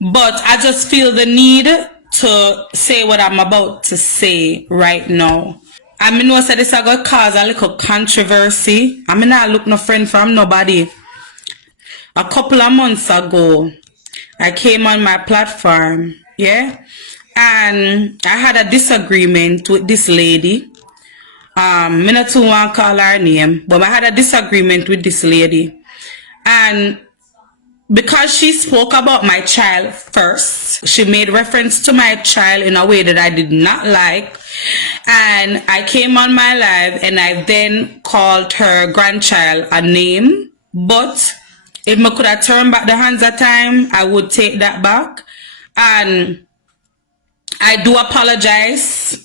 But I just feel the need to say what I'm about to say right now. I mean, know that this is going to cause a little controversy. I mean, I look no friend from nobody. A couple of months ago, I came on my platform, yeah, and I had a disagreement with this lady. Me not too want to call her name, but I had a disagreement with this lady, and because she spoke about my child first, she made reference to my child in a way that I did not like, and I came on my live and I then called her grandchild a name. But if I could have turned back the hands of time, I would take that back. And I do apologize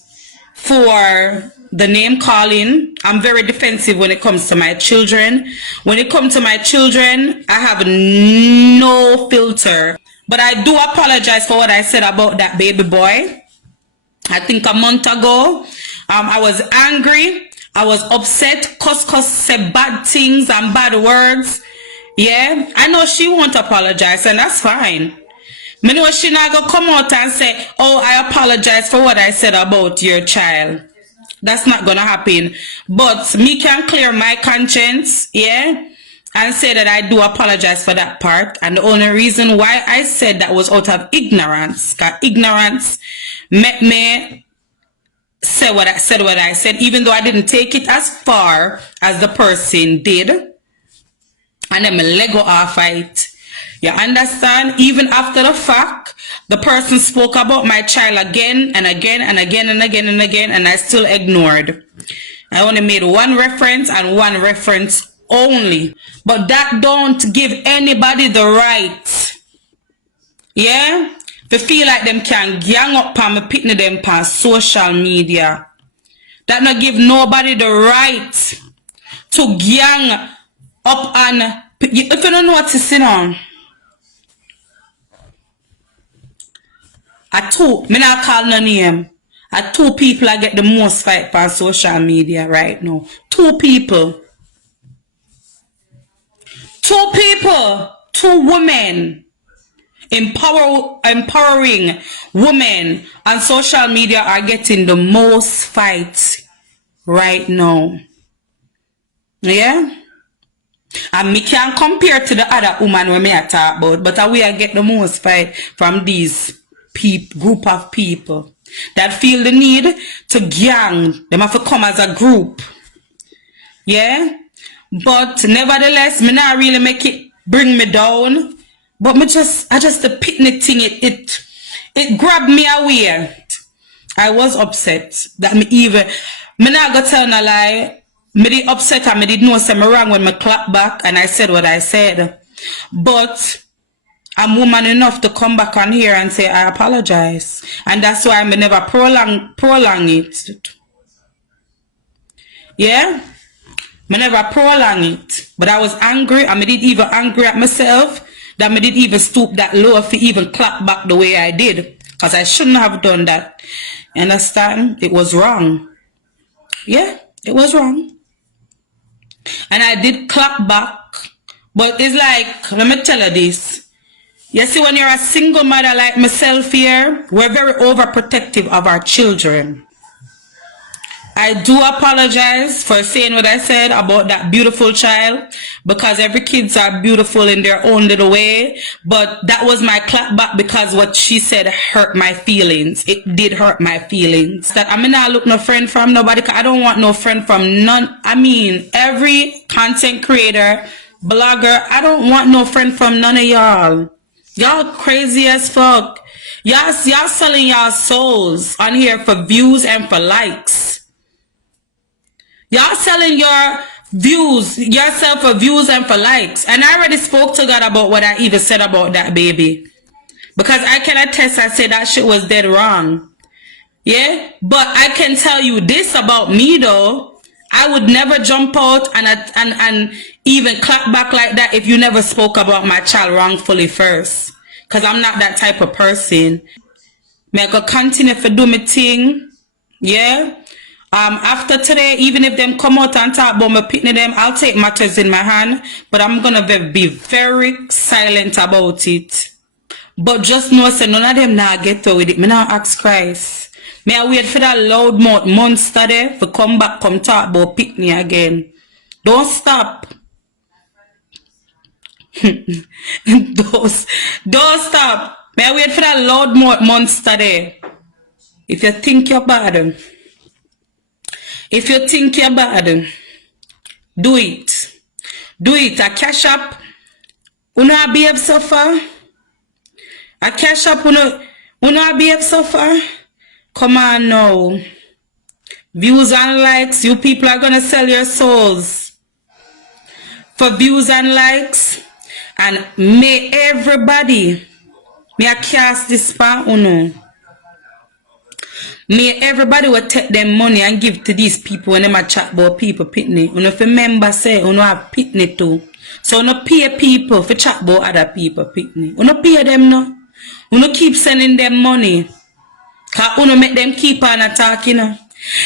for the name calling. I'm very defensive when it comes to my children. When it comes to my children, I have no filter. But I do apologize for what I said about that baby boy. I think a month ago, I was angry. I was upset. Cuss, said bad things and bad words. Yeah, I know she won't apologize, and that's fine. I know she not gonna come out and say, oh, I apologize for what I said about your child. That's not gonna happen. But me can clear my conscience, yeah, and say that I do apologize for that part. And the only reason why I said that was out of ignorance. Because ignorance made me say what I said, even though I didn't take it as far as the person did. And then me let go off it. You understand? Even after the fact, the person spoke about my child again and again and again and again and again, and I still ignored. I only made one reference and one reference only. But that don't give anybody the right, yeah, to feel like them can gang up on me picking them on social media. That not give nobody the right to gang up on, if you don't know what to sit on. Me not call no name. Two people I get the most fight on social media right now. Two people. Two women. Empowering women on social media are getting the most fights right now. Yeah? And me can't compare to the other woman when me I talk about, but we I get the most fight from these group of people that feel the need to gang. Them have to come as a group. Yeah? But nevertheless, me not really make it bring me down. But I just the picnic thing, it grabbed me away. I was upset that me not gonna tell no lie. Me did upset and me did know something wrong when me clap back and I said what I said. But I'm woman enough to come back on here and say I apologize. And that's why I never prolong it. Yeah? I never prolong it. But I was angry. I did even angry at myself that I did even stoop that low to even clap back the way I did. Because I shouldn't have done that. You understand? It was wrong. Yeah, it was wrong. And I did clap back. But it's like, let me tell you this. You see, when you're a single mother like myself here, we're very overprotective of our children. I do apologize for saying what I said about that beautiful child, because every kids are beautiful in their own little way. But that was my clapback because what she said hurt my feelings. It did hurt my feelings. That I mean, I look no friend from nobody. I don't want no friend from none. I mean, every content creator, blogger, I don't want no friend from none of y'all. Y'all crazy as fuck. Y'all selling y'all souls on here for views and for likes. Y'all selling your views, yourself for views and for likes. And I already spoke to God about what I even said about that baby. Because I can attest, I said that shit was dead wrong. Yeah? But I can tell you this about me though. I would never jump out and even clap back like that if you never spoke about my child wrongfully first. Because I'm not that type of person. I go continue to do my thing. Yeah? After today, even if them come out and talk about me picking them, I'll take matters in my hand. But I'm going to be very silent about it. But just know, say none of them not get to with it. Me not ask Christ. Me I wait for that loudmouth monster there for come back, come talk about pick me again. Don't stop. don't stop. Me I wait for that loudmouth monster there. If you think you're bad, do it. Do it. I cash up. Una behave suffer. I cash up. Una behave suffer. Come on now. Views and likes. You people are gonna sell your souls for views and likes. And may everybody, may I cast this for uno. May everybody will take them money and give to these people when they might chat about people pitney. Uno if a member say uno have pitney too. So uno pay people for chat about other people pitney. Uno pay them no. Uno keep sending them money. Cause uno make them keep on attacking.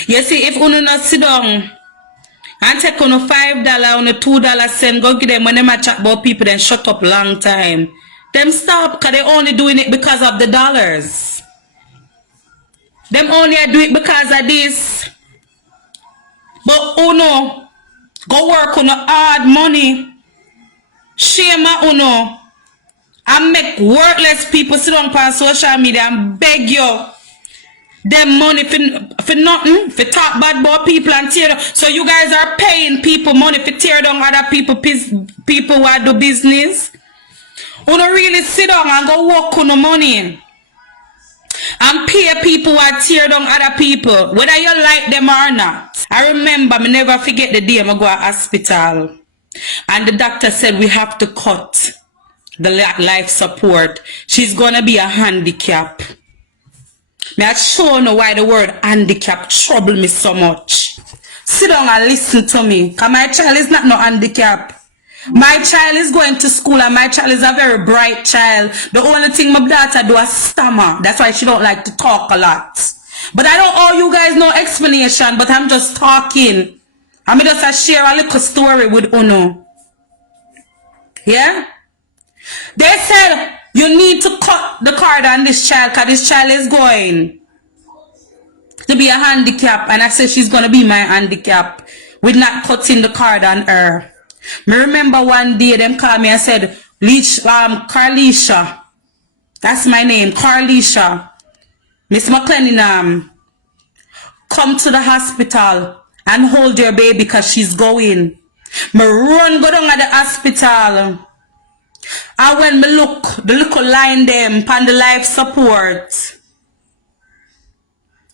You see, if uno not sit down and take uno $5, uno $2 send, go give them when they might chat about people, then shut up long time. Them stop, cause they only doing it because of the dollars. Them only do it because of this. But uno go work on hard money. Shame uno. And make worthless people sit on social media and beg you them money for nothing, for talk bad about people and tear down. So you guys are paying people money for tear down other people who do business. Uno really sit down and go work on the money and pay people who are tear down other people, whether you like them or not. I remember, me never forget the day I go to hospital and the doctor said we have to cut the life support. She's gonna be a handicap. Me I show you why the word handicap trouble me so much. Sit down and listen to me, because my child is not no handicap. My child is going to school and my child is a very bright child. The only thing my daughter do is stammer. That's why she don't like to talk a lot. But I don't owe you guys no explanation, but I'm just talking. I'm just share a little story with Uno. Yeah? They said you need to cut the cord on this child because this child is going to be a handicap. And I said she's going to be my handicap with not cutting the cord on her. Me remember one day them called me and said, Carlisha. That's my name, Carlisha. Miss McLennan, come to the hospital and hold your baby because she's going. Me run go down at the hospital. And when me look, the little line them on the life support,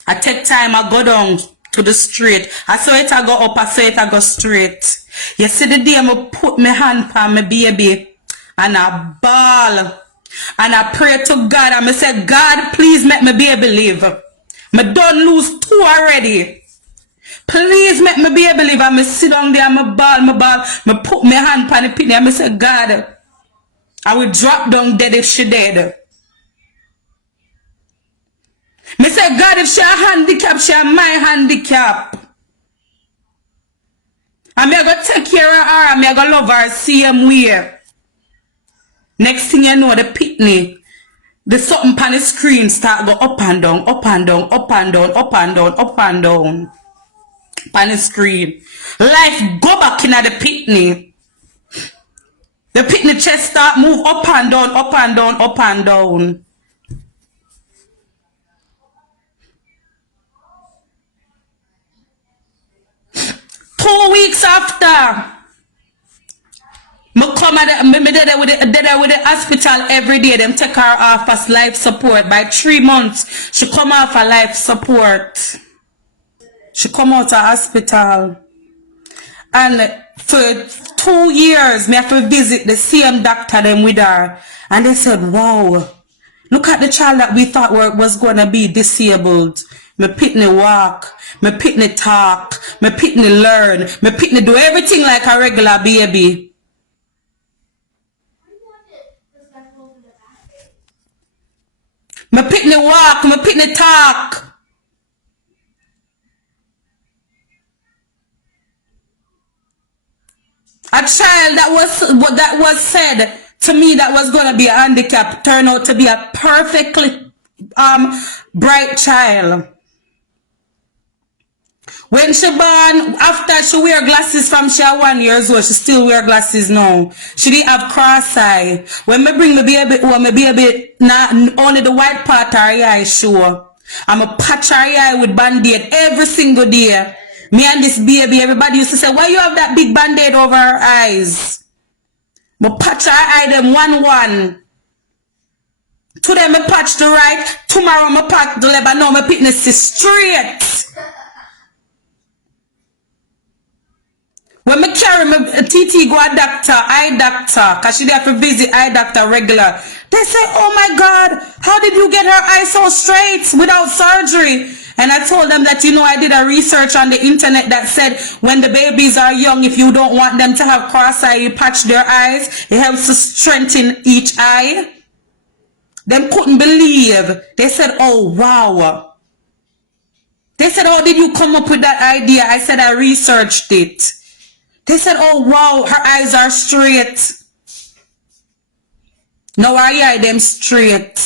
I take time, I go down to the street. I saw it, I go up, I saw it, I go straight. You see the day I put my hand on my baby and I bawl and I pray to God and I say, God, please make my baby live. Me don't lose 2 already. Please make my baby live. And I sit down there and I bawl, me put my hand on the penny and I say, God, I will drop down dead if she dead. Me say, God, if she a handicap, she a my handicap. And I'm going to take care of her and I'm going to love her same way. Next thing you know, the pitney, the something on the screen start go up and down, up and down, up and down, up and down, up and down. On the screen. Life go back in the pitney. The pitney chest start move up and down, up and down, up and down. Two weeks after, me come at me there with the hospital every day. Them take her off as life support. By 3 months, she come off a life support. She come out of hospital. And for 2 years, me have to visit the same doctor them with her. And they said, wow, look at the child that we thought was going to be disabled. Me pitney walk, me pitney talk, me pitney learn, me pitney do everything like a regular baby. Me pitney walk, me pitney talk. A child that was said to me that was going to be a handicap turned out to be a perfectly bright child. When she born, after she wear glasses from she 1 year old, she still wear glasses now. She didn't have cross eye. When me bring my baby home, my baby, not only the white part of her eye show. I'm a patch her eye with band-aid every single day. Me and this baby, everybody used to say, why you have that big band-aid over her eyes? Me patch her eye them 1-1. Today me patch the right, tomorrow me patch the left, but now my fitness is straight. When me carry my TT go a doctor, eye doctor, because she have to visit eye doctor regular, they say, oh my God, how did you get her eye so straight without surgery? And I told them that, you know, I did a research on the internet that said when the babies are young, if you don't want them to have cross eye, you patch their eyes. It helps to strengthen each eye. Them couldn't believe. They said, oh, wow. They said, how did you come up with that idea? I said, I researched it. They said, oh, wow, her eyes are straight. Now I eye them straight.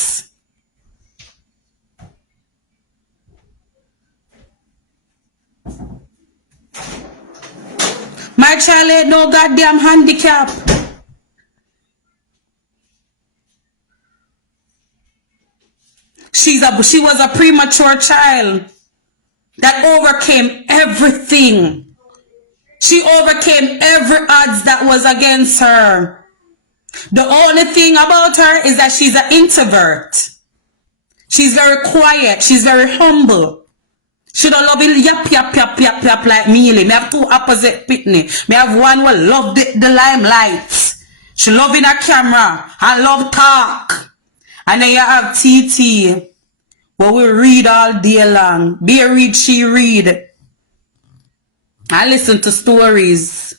My child ain't no goddamn handicap. She was a premature child that overcame everything. She overcame every odds that was against her. The only thing about her is that she's an introvert. She's very quiet. She's very humble. She don't love it yap yap yap yap yap like me. Me have two opposite pitney. Me have one who love the limelight. She love in her camera and love talk. And then you have TT, where we read all day long. Be a read, she read. I listen to stories.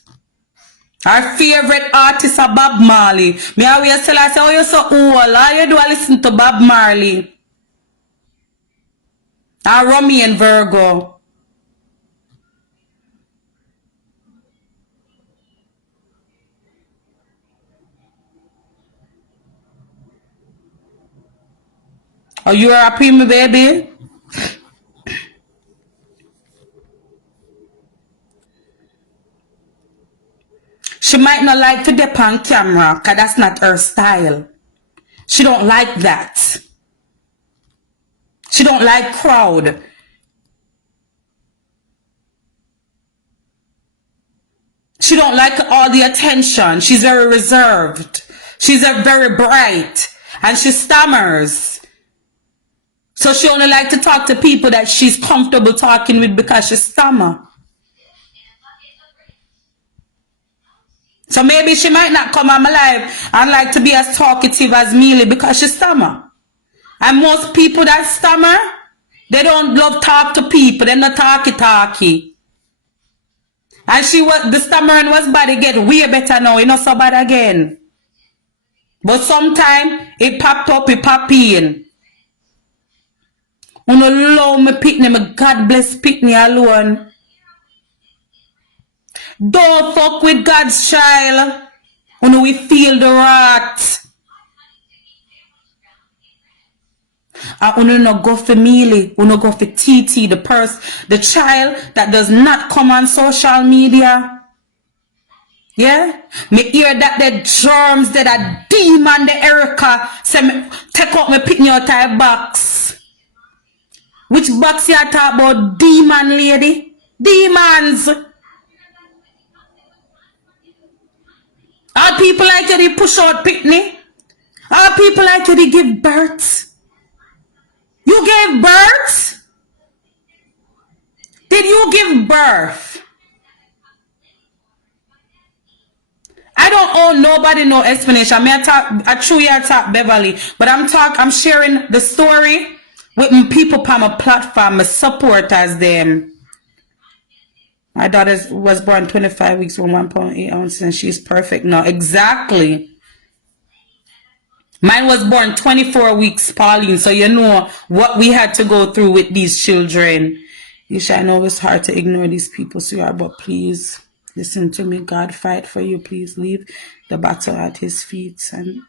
Our favorite artist are Bob Marley. Me always tell her, I say, oh, you're so old. All you do I listen to Bob Marley. Romy and Virgo. Oh, you are happy, my baby? She might not like to dip on camera because that's not her style. She don't like that. She don't like crowd. She don't like all the attention. She's very reserved. She's very bright. And she stammers. So she only like to talk to people that she's comfortable talking with because she stammers. So maybe she might not come on my life and like to be as talkative as Mealy because she stammer. And most people that stammer, they don't love talk to people. They're not talky. And the stammering was bad. It get way better now. It's not so bad again. But sometimes it popped up, it pop in. I don't love me Pitney, my God bless Pitney alone. Don't fuck with God's child. When we feel the wrath. And we no go for Mealy. We no go for TT, the child that does not come on social media. Yeah? Me hear that the germs, that a demon, the Erica, say me take out me Pitney out of box. Which box you talk about? Demon lady? Demons. All people like you, they push out Pitney. All people like you, they give birth. You gave birth? Did you give birth? I don't owe nobody no explanation. I truly talk Beverly, but I'm sharing the story with people on my platform, my supporters them. My daughter was born 25 weeks with 1.8 ounces and she's perfect now. Exactly. Mine was born 24 weeks, Pauline. So you know what we had to go through with these children. Lesha, I know it's hard to ignore these people, sweetheart, but please. Listen to me. God fight for you. Please leave the battle at his feet and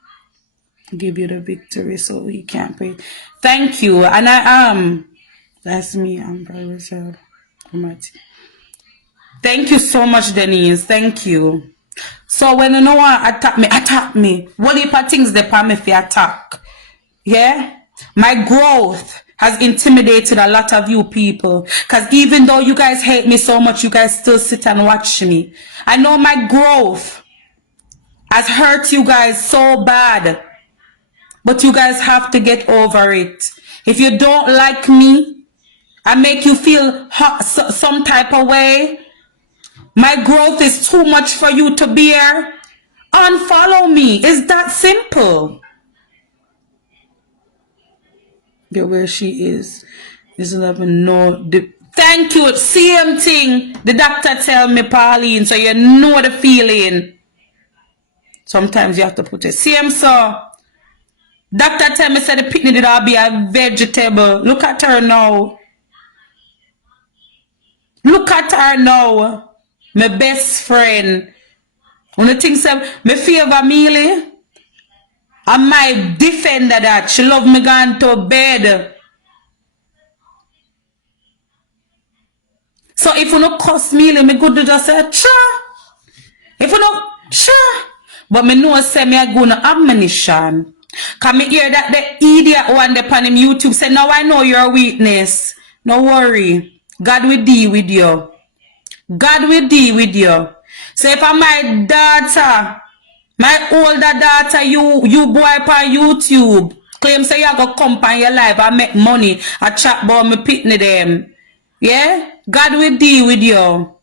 give you the victory so he can pray. Thank you. And I am. That's me. I'm very reserved. Thank you so much, Denise. Thank you. So when you know what attack me. What if I things they me for attack? Yeah? My growth has intimidated a lot of you people. Because even though you guys hate me so much, you guys still sit and watch me. I know my growth has hurt you guys so bad. But you guys have to get over it. If you don't like me, I make you feel some type of way, my growth is too much for you to bear, unfollow me. It's that simple. Get where she is. Isn't even no. Thank you. Same thing. The doctor tell me, Pauline, so you know the feeling. Sometimes you have to put it. Same so. Doctor tell me say the picnic did all be a vegetable. Look at her now. Look at her now. My best friend. When the thing say me favor Mealy, I might defend that. She love me going to bed. So if you no cuss Mealy, me good to just say, cha. If you no, cha. But me know say me a gonna admonition. Can me hear that the idiot one there on him YouTube say, now I know your weakness. No worry. God will deal with you. God will deal with you. So if I'm my daughter, my older daughter, you boy on YouTube, claim say you go come on your life and make money, I chat about me pitney them. Yeah? God will deal with you.